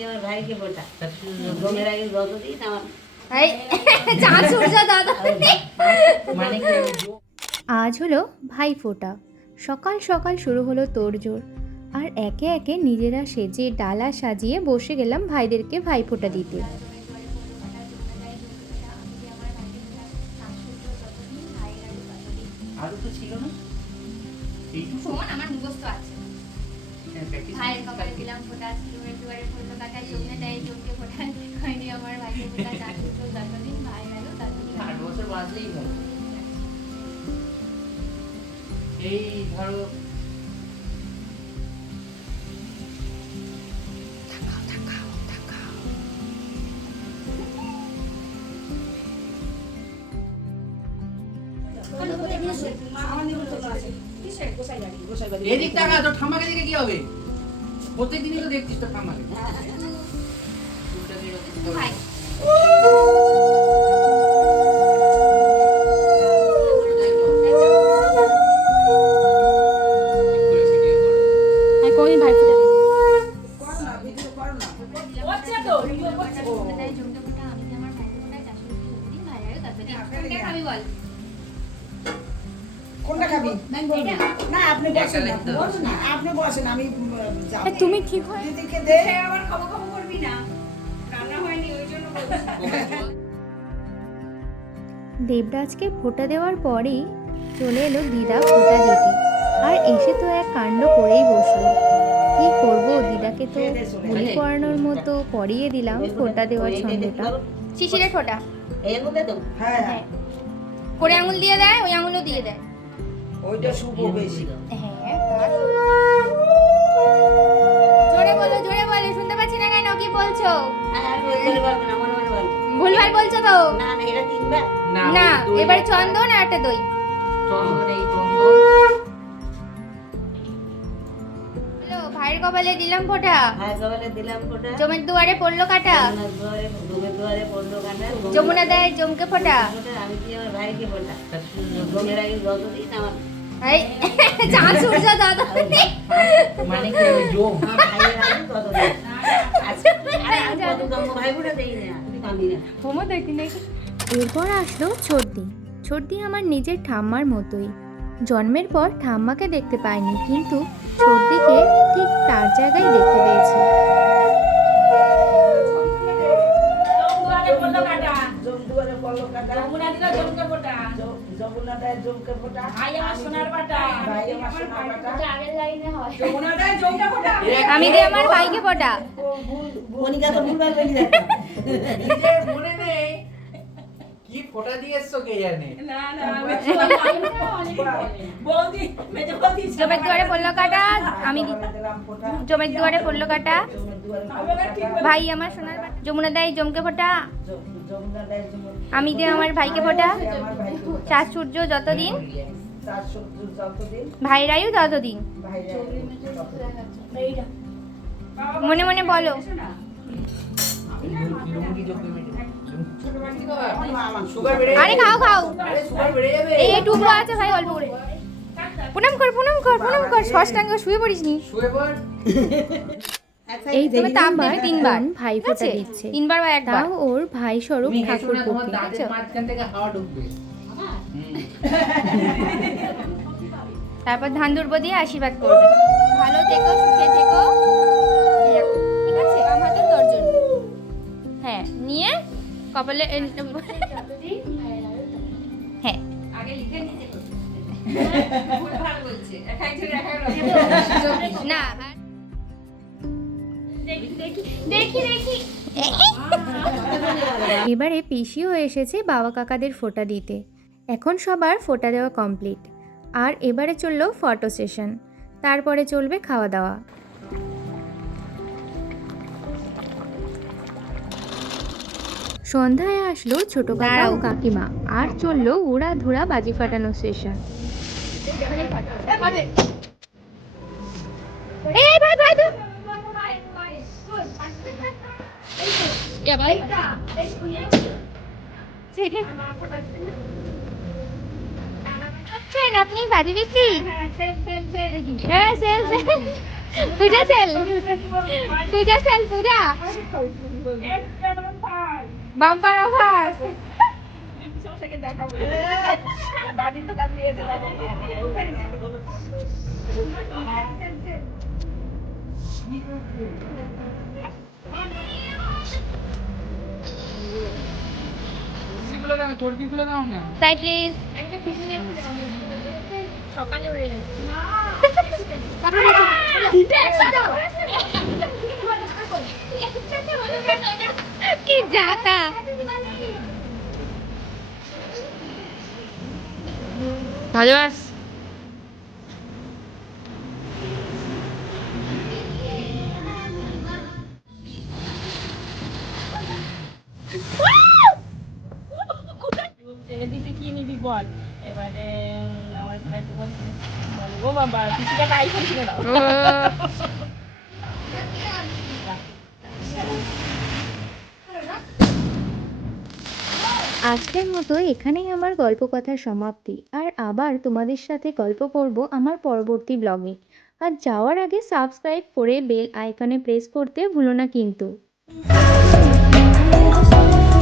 দিয়ে আমার ভাইকে ফোটা জমের আগে যতদিন আমার মানে আজ হলো ভাইফোঁটা। সকাল সকাল শুরু হলো তোড়জোড়, আর একে একে নিজেরা সেজে ডালা সাজিয়ে বসে গেলাম ভাইদেরকে ভাইফোঁটা দিতে। আরো তো ছিল না এইটুকু আমার মুখস্থ আছে। ভাইয়ের কপালে দিলাম ফোঁটা, সিঁদুরের দুয়ারে পড়লো কাটা, জমে দেয় জমকে ফোঁটা হয়নি আমার ভাইকে ফোঁটা, চার দুটো যতদিন ভাই গেল ততদিন। 8 বছর বাঁচলেই হলো। এই ধরো এদিক টাকা তো ঠাম্মাকে দিকে কি হবে? প্রত্যেকদিনই তো দেখছিস তো ঠাম্মাকে। ভাই তুমি ঠিক হয় দেবরাজকে ফোঁটা দেওয়ার পরেই চলে এলো দিদা ফোঁটা দিতে, আর এসে তো এক কাণ্ড করেই বসলো। কি করব, দিদাকে তো গুলি পড়ানোর মতো পরিয়ে দিলাম ফোঁটা দেওয়ার ছন্দটা। শিশিরের ফোঁটা এই মধ্যে তো হ্যাঁ করে আঙুল দিয়ে দেয়, ওই আঙুলও দিয়ে দেয়। ওইটা শুভ বেশি। হ্যাঁ জোরে বলো শুনতে পাচ্ছি না কেন? কি বলছো? ভুলভাল বলছো তো। না না এটা তিনবার না এবারে চন্দন আর একটা দই। চন্দন এই চন্দন হ্যালো, ভাইয়ের কপালে দিলাম ফোঁটা, ভাই কপালে দিলাম ফোটা জমের দুয়ারে পড়লো কাটা, দুয়ারে পড়লো কাটা যমুনা দেয় জমকে ফোঁটা। আমি দিয়ে আমার ভাইকে ফোটা জমের আগে যতদিন আমার এই চাঁদ সূর্য দাদা মানে কি ওই জম আমার ভাইয়ের আগে ততদিন আমি কত দম্ভ ভাই ফোটা দেই না আমি না হোমো দেখি নাকি। এরপর আসলো ছোটদি। ছোটদি আমার নিজের ঠাম্মার মতোই। জন্মের পর ঠাম্মাকে দেখতে পাইনি, কিন্তু ছোটদিকে ঠিক তার জায়গায় দেখতে পেয়েছি। আমি দিয়ে আমার ভাইকে ফোঁটা। মনিকা তো ভুলভাল বলি যায় নিজের মনে নেই কি ফোঁটা দিয়ে এসছো কে জানে। জমের দুয়ারে পড়লো কাটা, আমি জমের দুয়ারে পড়লো কাটা, ভাই আমার সোনার বাটা, যমুনা দেয় জমকে ফোঁটা, আমি দিয়ে আমার ভাইকে ফোঁটা, চাঁদ সূর্য যতদিন ভাইরাইও ততদিন। মনে মনে বলো। সুগার বেড়ে আরে খাও খাও, আরে সুগার বেড়ে যাবে। এই টুকরো আছে ভাই অল্প করে। প্রণাম কর ষষ্ঠাঙ্গ, শুয়ে পড়িস নি? শুয়ে পড়। এই তুমি তাপবার তিনবার ভাই ফোঁটা দিচ্ছে, তিনবার বা একবার। তাও ওর ভাই স্বরূপ তুমি হেসো না, তোমার ঠাকুরপোকে। দাঁতের মাঝখান থেকে হাওয়া ঢুকবে। তারপর ধান দুর্ব দিয়ে আশীর্বাদ করবে। ভালো থেকো, সুখে থেকো, এরকম, ঠিক আছে? বাম হাতের তর্জন, হ্যাঁ, নিয়ে কপালে হ্যাঁ আগে লিখে নিতে ভুলভাল বলছে এক একজন এক এক রকম না। দেখি এবারে পিসিও এসেছে বাবা কাকাদের ফোঁটা দিতে। এখন সবার ফোঁটা দেওয়া কমপ্লিট, আর এবারে চললো ফটো সেশন, তারপরে চলবে খাওয়া দাওয়া। সন্ধ্যায় আসলো ছোট কাকা ও কাকিমা, আর চললো উড়া ধুরা বাজি ফাটানো সেশন। এই ভাই क्या भाई ठीक है ফ্রেন্ড আপনি বাজি বিক্রি হ্যাঁ সেল পূজা সেল পূজা সেল পূজা বাম্পার অফার তাই প্লিজ কি যাতা ভালোবাস দিতে কি নিবি বল এবারে আমার ভাই তো বলবো বাবা কিছু টাকা আইফোন কিনে দাও আজকের মতো এখানেই আমার গল্প কথার সমাপ্তি। আর আবার তোমাদের সাথে গল্প করব আমার পরবর্তী ব্লগে। আর যাওয়ার আগে সাবস্ক্রাইব করে বেল আইকনে প্রেস করতে ভুলো না কিন্তু।